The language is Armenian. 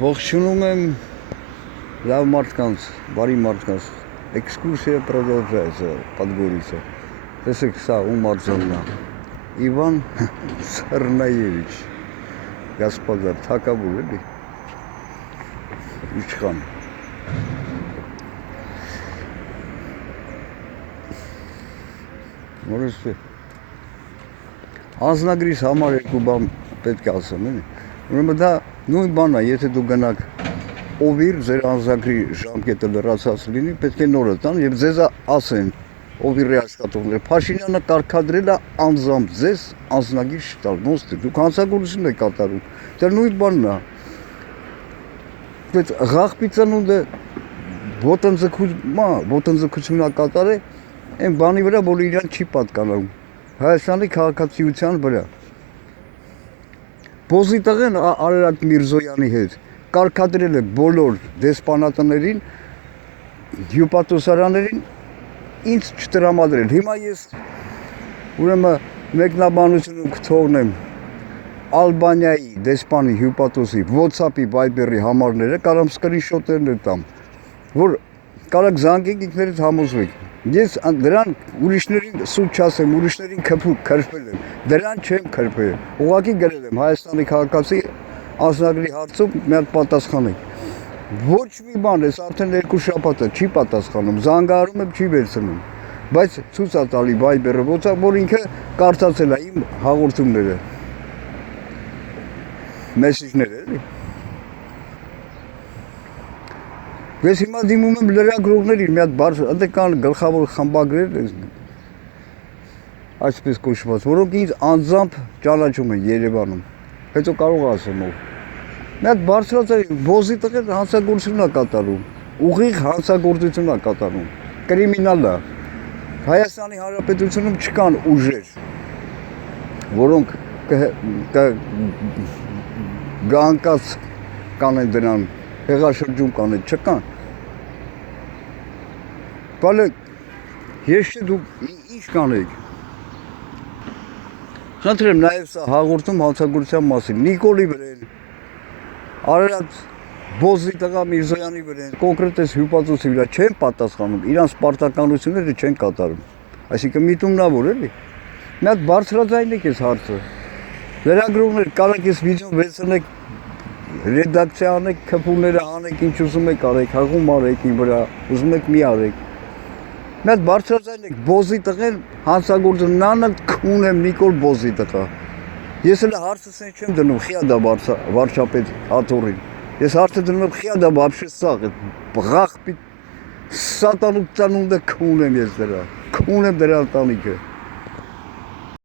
Ողջունում եմ լավ մարդկանց, բարի մարդկանց։ Էքսկուրսիա продолжается Подгорица։ Տեսեք, սա ում արձանն է։ Իվան Սարնաևիչ, господа, թակավոր էլի։ Իշխան։ Որոշ Անձնագրիս համար երկու բան պետք է ասեմ, էլի։ Ուրեմն դա նույն բանն է, եթե դու գնաք օվիր ձեր անձնագրի ժամկետը լրացած լինի, պետք է նորը տան եւ ձեզ ասեն օվիրի աշխատողները Փաշինյանը կարգադրել է անձամբ ձեզ անձնագիր չտալ, ոնց թե դուք հանցագործություն եք կատարում։ Դա նույն բանն է։ Բայց ղախպիցանունդը ոտնձգություն է կատարել այն բանի վրա, որ իրան չի պատկանում։ Հայաստանի քաղաքացիության վրա։ Բոզի տղեն Արարատ Միրզոյանի հետ կարգադրել է բոլոր դեսպանատներին, հյուպատոսարաններին ինձ չտրամադրել։ Հիմա ես ուրեմն մեկնաբանությունում կթողնեմ Ալբանիայի դեսպանի հյուպատոսի WhatsApp-ի Viber-ի համարները, կարամ սկրինշոթերներ տամ, որ կարաք զանգեք ինքներդ համոզվեք։ Ես դրան ուրիշներին սուտ չասեմ, ուրիշներին քրփել եմ, դրան չեմ քրփել։ Ուղղակի գրել եմ Հայաստանի քաղաքացի անձնագրի հարցում մի հատ պատասխանեք։ Ոչ մի բան, ես արդեն 2 շաբաթ է չի պատասխանում, զանգահարում եմ չի վերցնում, բայց ցույց է տալի Viber-ը, որ ինքը կարծացել է իմ հաղորդումները։ Մեսիջները էլի։ Ես հիմա դիմում եմ լրագրողներին, մի հատ բարձր, այնտեղ կան գլխավոր խմբագրեր, այսպես կոչված, որոնք ինձ անձամբ ճանաչում են Երևանում։ Հետո կարող ասեմ ով։ Մի հատ բարձրացած բոզի տղեր հանցագործություն է կատարում, ուղիղ հանցագործություն է կատարում, կրիմինալ է։ Հայաստանի Հանրապետությունում չկան ուժեր, որոնք գանկած կանեն դրան, հեղաշրջում կանեն, չկան։ Բալը, ես չէ դուք ինչ կանեք։ Խնդրեմ նաև սա հաղորդում հանցագործության մասին, Նիկոլի վրեն, Արարատ Բոզի տղա Միրզոյանի վրեն, կոնկրետ հյուպատոսի վրա չեն պատասխանում, իրանց պարտականությունները չեն կատարում։ Այսինքն միտումնավոր էլի։ Մի հատ բարձրաձայնեք այս հարցը։ Լրագրողներ, կարաք այս վիդեոն վերցնեք, ռեդակցիա անեք, քփուները անեք, ինչ ուզում եք արեք, հղում արեք իմ վրա, ուզում եք մի արեք։ Մի հատ բարձրաձայնեք, Բոզի տղեն հանցագործում, նանը քուն եմ Նիկոլ Բոզի տղա։ Ես էլ հարցս չեմ դնում խիադա վարչապետ Աթոռին։ Ես հարցը դնում եմ խիադա вообще սաղ, ղախպի սատանու ծանունդը քուն եմ ես դրա։ Քուն եմ դրա ընտանիքը։